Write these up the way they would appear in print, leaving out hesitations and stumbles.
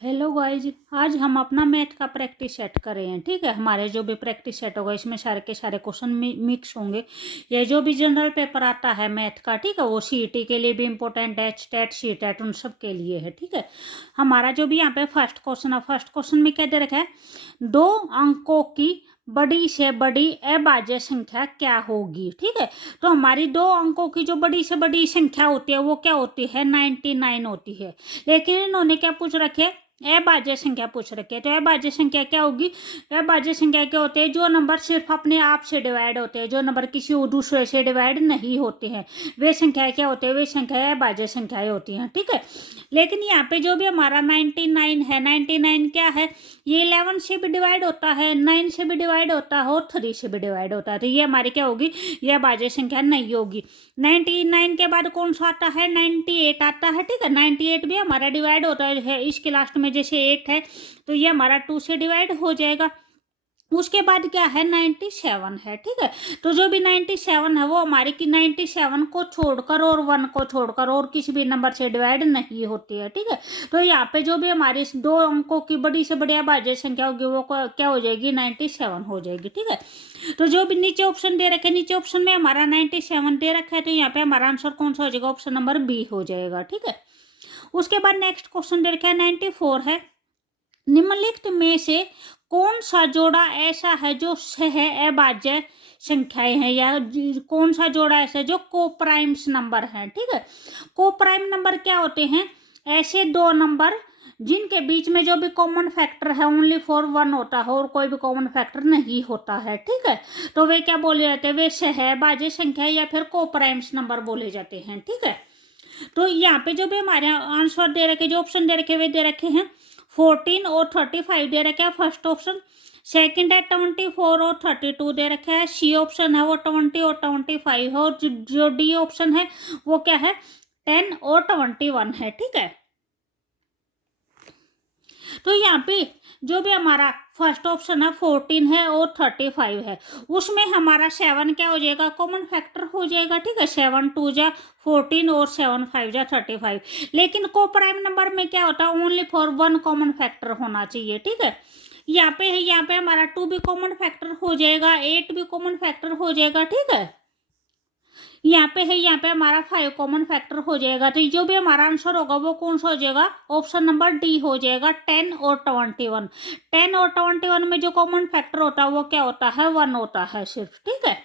Hello guys, आज हम अपना मैथ का प्रैक्टिस सेट कर रहे हैं। ठीक है, हमारे जो भी प्रैक्टिस सेट होगा इसमें सारे के सारे क्वेश्चन मिक्स होंगे। ये जो भी जनरल पेपर आता है मैथ का, ठीक है, वो सीईटी के लिए भी इम्पोर्टेंट है, स्टेट सी टेट उन सब के लिए है। ठीक है, हमारा जो भी यहाँ पे फर्स्ट क्वेश्चन है, फर्स्ट क्वेश्चन में क्या दे रखा है, 2 अंकों की बड़ी से बड़ी अभाज्य संख्या क्या होगी। ठीक है, तो हमारी 2 अंकों की जो बड़ी से बड़ी संख्या होती है वो क्या होती है, 99 होती है। लेकिन इन्होंने क्या पूछ रखे, अभाज्य संख्या पूछ रखी है। तो अभाज्य संख्या क्या होगी, अभाज्य संख्या क्या होते हैं, जो नंबर सिर्फ अपने आप से डिवाइड होते हैं, जो नंबर किसी दूसरे से डिवाइड नहीं होते हैं, वे संख्याएं क्या होते हैं, वे संख्याएं अभाज्य संख्याएं होती हैं। ठीक है, लेकिन यहाँ पे जो भी हमारा 99 है, 99 क्या है, ये 11 से भी डिवाइड होता है, 9 से भी डिवाइड होता है और 3 से भी डिवाइड होता है। तो ये हमारी क्या होगी, ये अभाज्य संख्या नहीं होगी। 99 के बाद कौन सा आता है, 98 आता है। ठीक है, 98 भी हमारा डिवाइड होता है, इसके लास्ट में जैसे 8 है तो ये हमारा 2 से डिवाइड हो जाएगा। उसके बाद क्या है, 97 है। ठीक है, तो जो भी 97 है वो हमारी की 97 को छोड़कर और 1 को छोड़कर और किसी भी नंबर से डिवाइड नहीं होती है। ठीक है, तो यहाँ पे जो भी हमारी 2 अंकों की बड़ी से बड़ी अभाज्य संख्या होगी वो क्या हो जाएगी, 97 हो जाएगी। ठीक है, तो जो भी नीचे ऑप्शन दे रखे, नीचे ऑप्शन में हमारा 97 दे रखा है, तो यहाँ पे हमारा आंसर कौन सा हो जाएगा, ऑप्शन नंबर बी हो जाएगा। ठीक है, उसके बाद नेक्स्ट क्वेश्चन दे रखा है 94 है, निम्नलिखित में से कौन सा जोड़ा ऐसा है जो सह अभाज्य संख्याएं हैं, या कौन सा जोड़ा ऐसा है जो कोप्राइम्स नंबर है। ठीक है, कोप्राइम नंबर क्या होते हैं, ऐसे 2 नंबर जिनके बीच में जो भी कॉमन फैक्टर है ओनली फॉर 1 होता है और कोई भी कॉमन फैक्टर नहीं होता है। ठीक है, तो वे क्या बोले जाते हैं, वे सहअभाज्य संख्या या फिर कोप्राइम्स नंबर बोले जाते हैं। ठीक है, तो यहाँ पे जो भी हमारे आंसर दे रखे, जो ऑप्शन दे रखे वे दे रखे हैं 14 और 35 दे रखे हैं फर्स्ट ऑप्शन, सेकंड है 24 और 32 दे रखा है, सी ऑप्शन है वो 20 और 25 है, और जो डी ऑप्शन है वो क्या है, 10 और 21 है। ठीक है, तो यहाँ पे जो भी हमारा फर्स्ट ऑप्शन है 14 है और 35 है, उसमें हमारा 7 क्या हो जाएगा, कॉमन फैक्टर हो जाएगा। ठीक है, 7 2 जा 14 और 7 5 जा 35। लेकिन कोप्राइम नंबर में क्या होता है, ओनली फॉर 1 कॉमन फैक्टर होना चाहिए। ठीक है, यहाँ पे है, यहाँ पे हमारा 2 भी कॉमन फैक्टर हो जाएगा, 8 भी कॉमन फैक्टर हो जाएगा। ठीक है, यहाँ पे है, यहाँ पे हमारा 5 कॉमन फैक्टर हो जाएगा। तो जो भी हमारा आंसर होगा वो कौन सा हो जाएगा, ऑप्शन नंबर डी हो जाएगा, 10 और 21। 10 और 21 में जो कॉमन फैक्टर होता है वो क्या होता है, 1 होता है सिर्फ। ठीक है,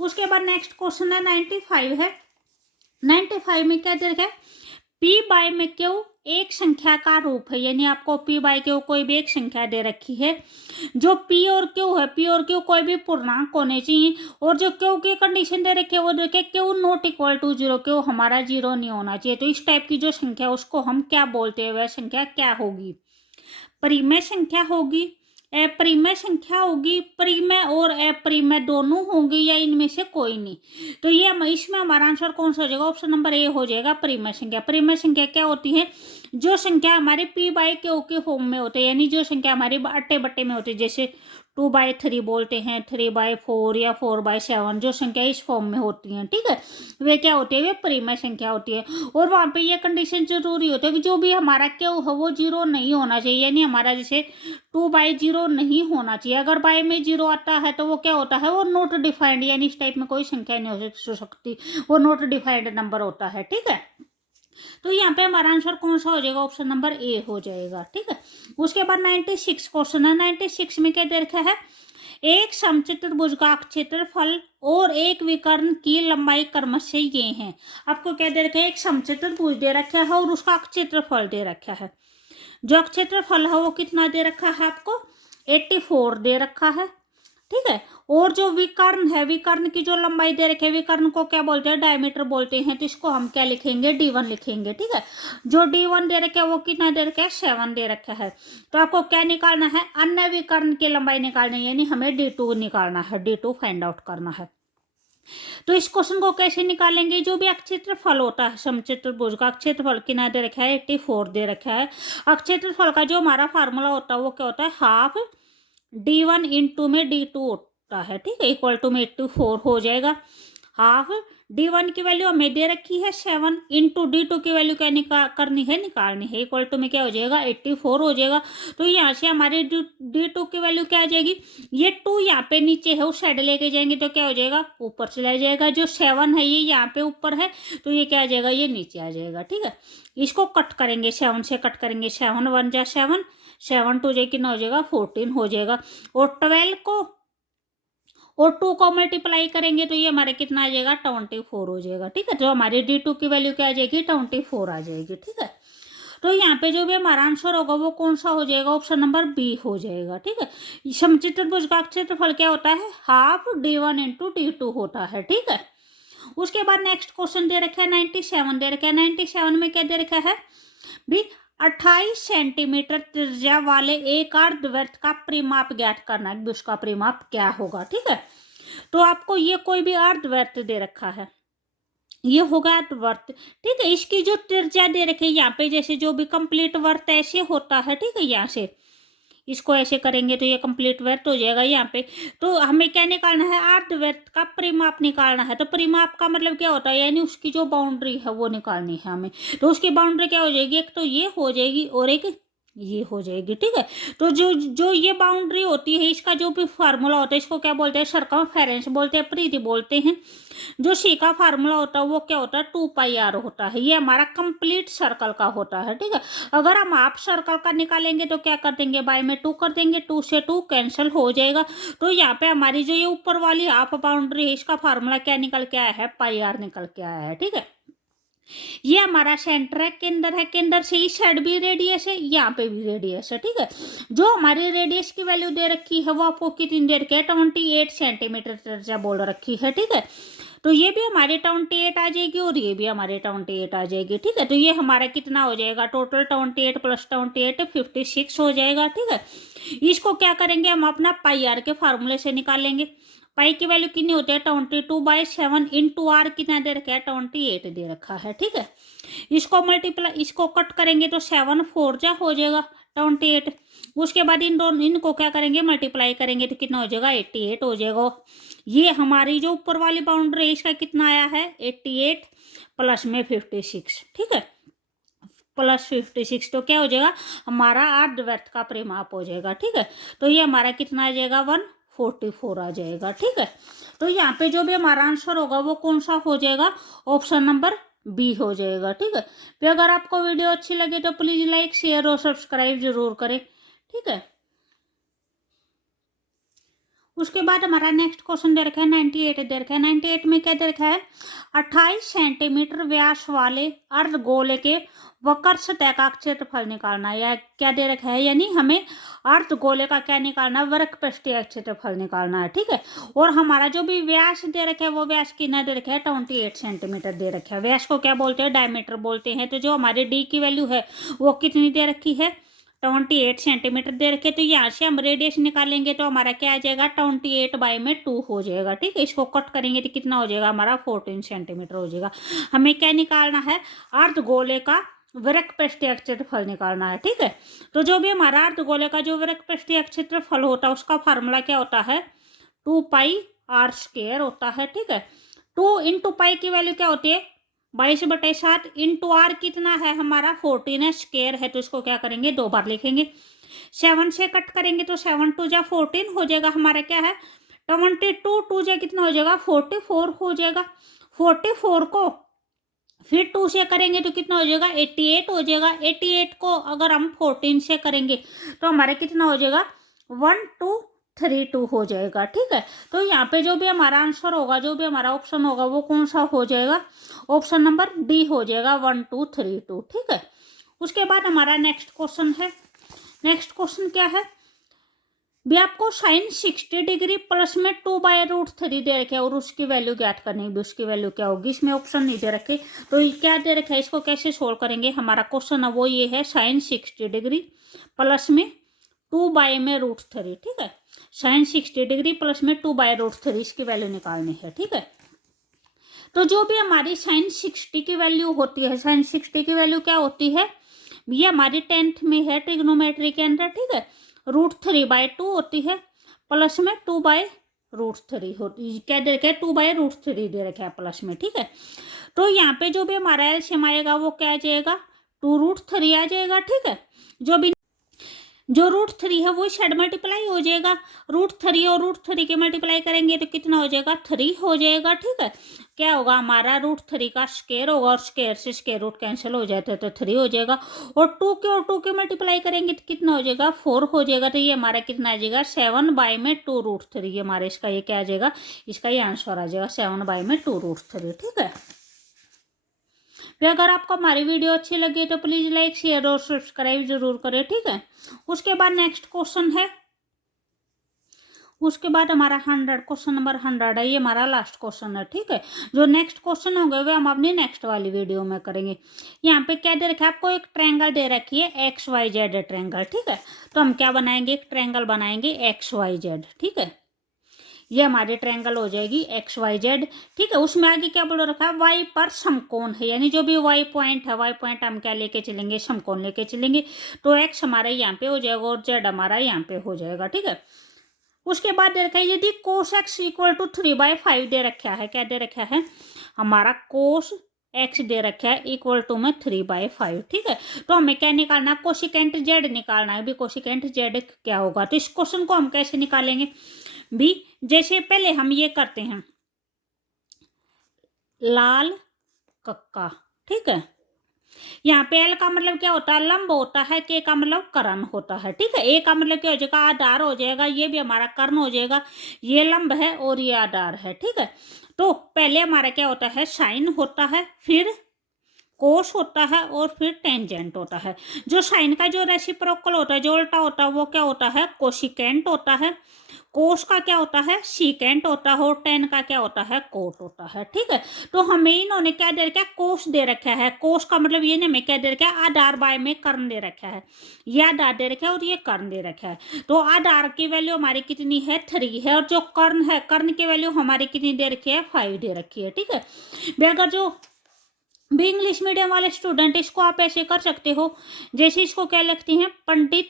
उसके बाद नेक्स्ट क्वेश्चन है 95 है, 95 में क्या दे रखा है, पी बाय में क्यू एक संख्या का रूप है, यानी आपको पी बाय क्यू कोई भी एक संख्या दे रखी है, जो पी और क्यू है, पी और क्यू कोई भी पूर्णांक होने चाहिए, और जो क्यू की कंडीशन दे रखी है वो देखिए q not equal to 0, q हमारा 0 नहीं होना चाहिए। तो इस टाइप की जो संख्या उसको हम क्या बोलते हैं, वह संख्या क्या होगी, परिमेय संख्या होगी, अपरिमेय संख्या होगी, परिमेय और अपरिमेय दोनों होंगे, या इनमें से कोई नहीं। तो ये इसमें हमारा आंसर कौन सा हो जाएगा, ऑप्शन नंबर ए हो जाएगा, परिमेय संख्या। परिमेय संख्या क्या होती है, जो संख्या हमारे पी बाई क्यू के फॉर्म में होते हैं, यानी जो संख्या हमारी अट्टे बट्टे में होती है, जैसे 2/3 बोलते हैं, 3/4 या 4/7, जो संख्या इस फॉर्म में होती हैं। ठीक है, वे क्या होती है, वे परिमेय संख्या होती है। और वहाँ पे ये कंडीशन जरूरी होती है कि जो भी हमारा क्यू है वो 0 नहीं होना चाहिए, यानी हमारा जैसे 2/0 नहीं होना चाहिए। अगर बाय में 0 आता है तो वो क्या होता है, वो नॉट डिफाइंड, यानी इस टाइप में कोई संख्या नहीं हो सकती, वो नॉट डिफाइंड नंबर होता है। ठीक है, तो यहाँ पे हमारा आंसर कौन सा हो जाएगा, ऑप्शन नंबर ए हो जाएगा। ठीक है, उसके बाद 96 क्वेश्चन है, 96 में क्या दे रखा है, एक समचतुर्भुज का क्षेत्रफल और एक विकर्ण की लंबाई क्रमशः ये हैं। आपको क्या दे रखा है, एक समचतुर्भुज दे रखा है और उसका क्षेत्रफल दे रखा है। जो क्षेत्रफल है वो कितना दे रखा है आपको, 84 दे रखा है। ठीक है, और जो विकर्ण है, विकर्ण की जो लंबाई दे रखी है, विकर्ण को क्या बोलते हैं, डायमीटर बोलते हैं, तो इसको हम क्या लिखेंगे, D1 लिखेंगे। ठीक है, जो D1 दे रखा है वो कितना दे रखा है, 7 दे रखा है। तो आपको क्या निकालना है, अन्य विकर्ण की लंबाई निकालनी है, यानी हमें D2 निकालना है, D2 फाइंड आउट करना है। तो इस क्वेश्चन को कैसे निकालेंगे, जो भी क्षेत्रफल होता है समचतुर्भुज का, क्षेत्रफल कितना दे रखा है, 84 दे रखा है। क्षेत्रफल का जो हमारा फार्मूला होता है वो क्या होता है, हाफ D1 इंटू में D2 होता है। ठीक है, इक्वल टू में 84 हो जाएगा, हाफ D1 की वैल्यू हमें दे रखी है 7, इंटू D2 की वैल्यू क्या निकालनी है, इक्वल टू में क्या हो जाएगा 84 हो जाएगा। तो यहाँ से हमारे D2 की वैल्यू क्या आ जाएगी, ये 2 यहाँ पे नीचे है उस साइड लेके जाएंगे तो क्या हो जाएगा ऊपर चला जाएगा, जो 7 है ये यहाँ पे ऊपर है तो ये क्या आ जाएगा ये नीचे आ जाएगा। ठीक है, इसको कट करेंगे 7 से कट करेंगे, 7 1 जा 7, 7 2 जा कितना हो जाएगा 14 हो जाएगा, और 12 को और 2 को मल्टीप्लाई करेंगे तो ये हमारे कितना आ जाएगा 24 हो जाएगा। ठीक है, तो हमारी D2 की वैल्यू क्या आ जाएगी 24 आ जाएगी। ठीक है, तो यहाँ पे जो भी हमारा आंसर होगा वो कौन सा हो जाएगा, ऑप्शन नंबर बी हो जाएगा। ठीक है, समचतुर्भुज का क्षेत्रफल क्या होता है, हाफ D1 इंटू D2 होता है। ठीक है, उसके बाद नेक्स्ट क्वेश्चन दे रखा है 97 दे रखा है। 97 में क्या दे रखा है भी 28 सेंटीमीटर त्रिज्या वाले एक अर्धवृत्त का परिमाप ज्ञात करना है, उसका परिमाप क्या होगा। ठीक है, तो आपको ये कोई भी अर्धवृत्त दे रखा है, ये होगा अर्धवृत्त। ठीक है, इसकी जो त्रिज्या दे रखी है यहाँ पे, जैसे जो भी कंप्लीट वर्त ऐसे होता है। ठीक है, यहाँ से इसको ऐसे करेंगे तो ये कंप्लीट वर्त हो जाएगा यहाँ पे। तो हमें क्या निकालना है, अर्धवृत्त का परिमाप निकालना है। तो परिमाप का मतलब क्या होता है, यानी उसकी जो बाउंड्री है वो निकालनी है हमें। तो उसकी बाउंड्री क्या हो जाएगी, एक तो ये हो जाएगी और एक ये हो जाएगी। ठीक है, तो जो जो ये बाउंड्री होती है इसका जो भी फार्मूला होता है इसको क्या बोलते हैं, सरकमफेरेंस बोलते हैं, परिधि बोलते हैं। जो सी का फार्मूला होता है वो क्या होता है 2πr होता है, ये हमारा कंप्लीट सर्कल का होता है। ठीक है, अगर हम हाफ सर्कल का निकालेंगे तो क्या कर देंगे, बाय में 2 कर देंगे, 2 से 2 कैंसिल हो जाएगा। तो यहाँ पे हमारी जो ये ऊपर वाली हाफ बाउंड्री है इसका फार्मूला क्या निकल के आया है, πr निकल के आया है। ठीक है, ये हमारा सेंटर है, केंद्र से इस साइड भी रेडियस है, यहाँ पे भी रेडियस है। ठीक है, जो हमारी रेडियस की वैल्यू दे रखी है वो आपको कितनी दे रखी है, 28 सेंटीमीटर त्रिज्या बोल रखी है। ठीक है, तो ये भी हमारे 28 आ जाएगी और ये भी हमारे 28 आ जाएगी। ठीक है, तो ये हमारा कितना हो जाएगा, टोटल 28 प्लस 28 56 हो जाएगा। ठीक है, इसको क्या करेंगे हम अपना πr के फार्मूले से निकालेंगे। पाई की वैल्यू कितनी होती है 22/7 इंटू आर कितना दे रखा है 28 दे रखा है। ठीक है, इसको मल्टीप्लाई इसको कट करेंगे तो 7 4 जा हो जाएगा 28। उसके बाद इन दोनों इनको क्या करेंगे मल्टीप्लाई करेंगे तो कितना हो जाएगा 88 हो जाएगा। ये हमारी जो ऊपर वाली बाउंड्री है इसका कितना आया है 88 प्लस में 56। ठीक है, प्लस 56 तो क्या हो जाएगा हमारा अर्धवृत्त का परिमाप हो जाएगा। ठीक है, तो ये हमारा कितना आ जाएगा 144 आ जाएगा। ठीक है, तो यहाँ पे जो भी हमारा आंसर होगा वो कौन सा हो जाएगा, ऑप्शन नंबर बी हो जाएगा। ठीक है, तो अगर आपको वीडियो अच्छी लगे तो प्लीज़ लाइक शेयर और सब्सक्राइब जरूर करें। ठीक है, उसके बाद हमारा नेक्स्ट क्वेश्चन दे रखा है 98 दे रखा है। 98 में क्या दे रखा है 28 सेंटीमीटर व्यास वाले अर्धगोले के वक्र सतह का क्षेत्रफल निकालना है, या क्या दे रखा है, यानी हमें अर्धगोले का क्या निकालना है, वक्र पृष्ठीय क्षेत्रफल निकालना है। ठीक है, और हमारा जो भी व्यास दे रखा है वो व्यास कितना दे रखा है 28 सेंटीमीटर दे रखा है। व्यास को क्या बोलते हैं, डायमीटर बोलते हैं। तो जो हमारे डी की वैल्यू है वो कितनी दे रखी है 28 सेंटीमीटर दे रखे। तो यहाँ से हम रेडियस निकालेंगे तो हमारा क्या आ जाएगा 28/2 हो जाएगा। ठीक है, इसको कट करेंगे तो कितना हो जाएगा हमारा 14 सेंटीमीटर हो जाएगा। हमें क्या निकालना है, अर्धगोले का वृत्त पृष्ठीय क्षेत्रफल निकालना है। ठीक है, तो जो भी हमारा अर्धगोले का जो वृत्त पृष्ठीय क्षेत्रफल होता है उसका फार्मूला क्या होता है 2πr² होता है। ठीक है, 2 इंटू पाई की वैल्यू क्या होती है 22/7 इंटू आर कितना है हमारा 14 है, स्क्वायर है तो इसको क्या करेंगे 2 बार लिखेंगे। 7 से कट करेंगे तो 7 2 जा 14 हो जाएगा। हमारा क्या है 22 2 जा कितना हो जाएगा 44 हो जाएगा। 44 को फिर 2 से करेंगे तो कितना हो जाएगा 88 हो जाएगा। 88 को अगर हम 14 से करेंगे तो हमारे कितना हो जाएगा 1232 हो जाएगा। ठीक है, तो यहाँ पे जो भी हमारा आंसर होगा, जो भी हमारा ऑप्शन होगा वो कौन सा हो जाएगा, ऑप्शन नंबर डी हो जाएगा 1232। ठीक है, उसके बाद हमारा नेक्स्ट क्वेश्चन है। नेक्स्ट क्वेश्चन क्या है भी आपको साइन 60 डिग्री प्लस में 2/√3 दे रखे और उसकी वैल्यू ज्ञात करनी है, उसकी वैल्यू क्या होगी। इसमें ऑप्शन नहीं दे रखे तो क्या दे रखा है, इसको कैसे सोल्व करेंगे। हमारा क्वेश्चन है वो ये है साइन 60 डिग्री प्लस में 2/√3। ठीक है, साइन 60 डिग्री प्लस में 2/√3 इसकी वैल्यू निकालनी है। ठीक है, तो जो भी हमारी साइन 60 की वैल्यू होती है, साइन 60 की वैल्यू क्या होती है, ये हमारी 10th में है ट्रिग्नोमेट्री के अंदर। ठीक है, √3/2 होती है प्लस में 2/√3 √3 हो, क्या दे रखा है 2/√3 दे रखा है प्लस में, ठीक है। तो यहाँ पे जो भी हमारा एलसीएम आएगा वो क्या आ जाएगा 2√3 आ जाएगा, ठीक है। जो √3 है वो साइड मल्टीप्लाई हो जाएगा, √3 और √3 के मल्टीप्लाई करेंगे तो कितना हो जाएगा 3 हो जाएगा, ठीक है। क्या होगा हमारा √3 का स्क्वायर होगा और स्क्वायर से स्क्वायर रूट कैंसिल हो जाता है तो 3 हो जाएगा, और 2 के मल्टीप्लाई करेंगे तो कितना हो जाएगा 4 हो जाएगा। तो ये हमारा कितना आ जाएगा 7/2√3, ये हमारे इसका ये क्या आ जाएगा, इसका ये आंसर आ जाएगा 7/2√3, ठीक है। फिर अगर आपको हमारी वीडियो अच्छी लगी तो प्लीज़ लाइक शेयर और सब्सक्राइब जरूर करें, ठीक है। उसके बाद नेक्स्ट क्वेश्चन है, उसके बाद हमारा 100 क्वेश्चन नंबर 100 है, ये हमारा लास्ट क्वेश्चन है, ठीक है। जो नेक्स्ट क्वेश्चन होंगे वे हम अपनी नेक्स्ट वाली वीडियो में करेंगे। यहाँ पे क्या दे रखा है आपको, एक ट्रायंगल दे रखी है XYZ ट्रायंगल, ठीक है। तो हम क्या बनाएंगे, एक ट्रायंगल बनाएंगे XYZ, ठीक है। ये हमारी ट्रायंगल हो जाएगी XYZ, ठीक है। उसमें आगे क्या बोल रखा है, Y पर समकोण है, यानी जो भी Y पॉइंट है, Y पॉइंट हम क्या लेके चलेंगे, समकोण लेके चलेंगे। तो X हमारा यहाँ पे हो जाएगा और Z हमारा यहाँ पे हो जाएगा, ठीक है। उसके बाद दे रखा है यदि cos x = 3/5 दे रखा है, क्या दे रखा है हमारा cos x दे रखा है इक्वल टू में 3/5, ठीक है। तो हमें क्या निकालना है, कोशिकेंट Z निकालना है। भी कोशिकेंट Z क्या होगा, तो इस क्वेश्चन को हम कैसे निकालेंगे भी, जैसे पहले हम ये करते हैं लाल कक्का, ठीक है। यहाँ पे L का मतलब क्या होता है, लंब होता है, K का मतलब कर्ण होता है, ठीक है। A का मतलब क्या हो जाएगा, आधार हो जाएगा, ये भी हमारा कर्ण हो जाएगा, ये लंब है और ये आधार है, ठीक है। तो पहले हमारा क्या होता है, साइन होता है, फिर कोस होता है और फिर टेंजेंट होता है। जो साइन का जो रेसिप्रोकल होता है, जो उल्टा होता है, वो क्या होता है, कोशिकेंट होता है। कोस का क्या होता है, सीकेंट होता है, और टेन का क्या होता है, कोट होता है, ठीक है। तो हमें इन्होंने क्या दे रखा है, कोस दे रखा है। कोस का मतलब ये नहीं, हमें क्या दे रखा है, आधार बाय में कर्ण दे रखा है, ये आधार दे रखा है और ये कर्ण दे रखा है। तो आधार की वैल्यू हमारी कितनी है 3 है, और जो कर्ण है, कर्ण की वैल्यू हमारी कितनी दे रखी है 5 दे रखी है, ठीक है। अगर जो भी इंग्लिश मीडियम वाले स्टूडेंट, इसको आप ऐसे कर सकते हो, जैसे इसको क्या लिखते हैं, पंडित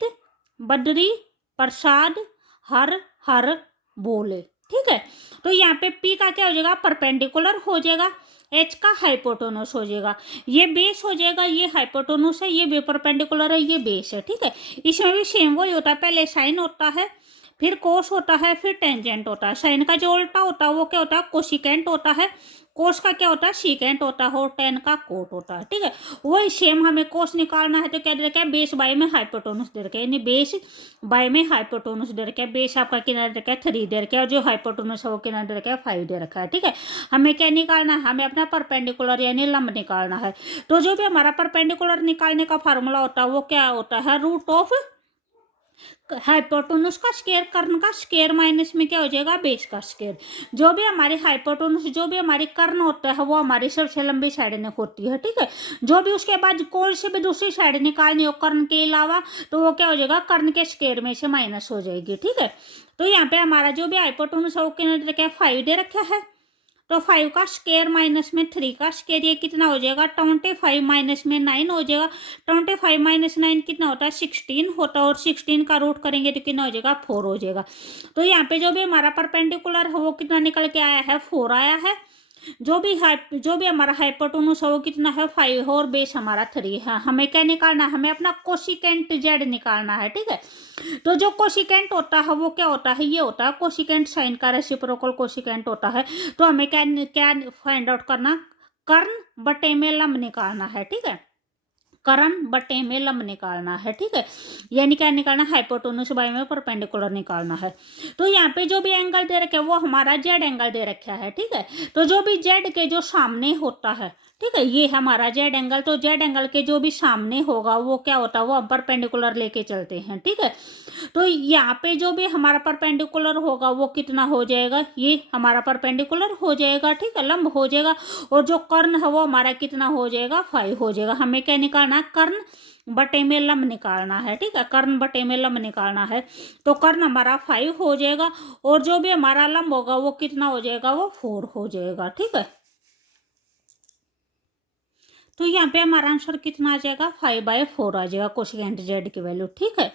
बद्री प्रसाद हर हर बोले, ठीक है। तो यहाँ पे P का क्या हो जाएगा, परपेंडिकुलर हो जाएगा, H का हाइपोटेनस हो जाएगा, ये बेस हो जाएगा, ये हाइपोटेनस है, ये भी परपेंडिकुलर है, ये बेस है, ठीक है। इसमें भी सेम वही होता है, पहले साइन होता है, फिर कोस होता है, फिर टेंजेंट होता है। साइन का जो उल्टा होता है वो क्या होता है, कोसिकेंट होता है। कोस का क्या होता है, सीकेंट होता है, और टेन का कोट होता है, ठीक है। वही सेम हमें कोस निकालना है तो क्या दे रखा है, बेस बाय में हाइपोटेनस दे रखा है, यानी बेस बाय में हाइपोटेनस दे रखा है। बेस आपका कितना दे रखा है 3 दे रखा है, और जो हाइपोटेनस है वो कितना दे रखा है 5 दे रखा है, ठीक है। हमें क्या निकालना है, हमें अपना परपेंडिकुलर यानी लंब निकालना है। तो जो भी हमारा परपेंडिकुलर निकालने का फार्मूला होता है वो क्या होता है, रूट ऑफ हाइपोटेनस का स्क्वायर, कर्ण का स्क्वायर माइनस में क्या हो जाएगा, बेस का स्क्वायर। जो भी हमारी हाइपोटेनस, जो भी हमारी कर्ण होता है वो हमारी सबसे लंबी साइड में होती है, ठीक है। जो भी उसके बाद कोई से भी दूसरी साइड निकालनी हो कर्ण के अलावा, तो वो क्या हो जाएगा, कर्ण के स्क्वायर में से माइनस हो जाएगी, ठीक है। तो यहाँ पे हमारा जो भी हाइपोटेनस है वो कितना रखा है 5 दे रखा है। तो 5 का स्क्वायर माइनस में 3 का स्क्वायर, ये कितना हो जाएगा 25 माइनस में 9 हो जाएगा। 25 माइनस 9 कितना होता है 16 होता है, और 16 का रूट करेंगे तो कितना हो जाएगा 4 हो जाएगा। तो यहाँ पे जो भी हमारा परपेंडिकुलर है वो कितना निकल के आया है 4 आया है। जो भी हमारा हाइपोटेनस है वो कितना है 5 है, और बेस हमारा 3 है। हमें क्या निकालना है, हमें अपना कोसिकेंट Z निकालना है, ठीक है। तो जो कोसिकेंट होता है वो क्या होता है, ये होता है कोसिकेंट साइन का रेसिप्रोकल कोसिकेंट होता है। तो हमें क्या क्या फाइंड आउट करना, कर्ण बटे में लंब निकालना है, ठीक है। कर्ण बटे में लंब निकालना है, ठीक है। यानी क्या निकालना, हाइपोटेनस बाय में परपेंडिकुलर निकालना है। तो यहाँ पे जो भी एंगल दे रखे है वो हमारा Z एंगल दे रखा है, ठीक है। तो जो भी Z के जो सामने होता है, ठीक है, ये हमारा Z एंगल, तो Z एंगल के जो भी सामने होगा वो क्या होता है, वो हम परपेंडिकुलर लेके चलते हैं, ठीक है। तो यहाँ पे जो भी हमारा परपेंडिकुलर होगा वो कितना हो जाएगा, ये हमारा परपेंडिकुलर हो जाएगा, ठीक है, लंब हो जाएगा। और जो कर्ण है वो हमारा कितना हो जाएगा 5 हो जाएगा। हमें क्या निकालना है, कर्ण बटे में लंब निकालना है, ठीक है। कर्ण बटे में लंब निकालना है, तो कर्ण हमारा 5 हो जाएगा, और जो भी हमारा लंब होगा वो कितना हो जाएगा, वो 4 हो जाएगा, ठीक है। तो यहाँ पे हमारा आंसर कितना आ जाएगा 5/4 आ जाएगा कोसिकेंट Z की वैल्यू, ठीक है।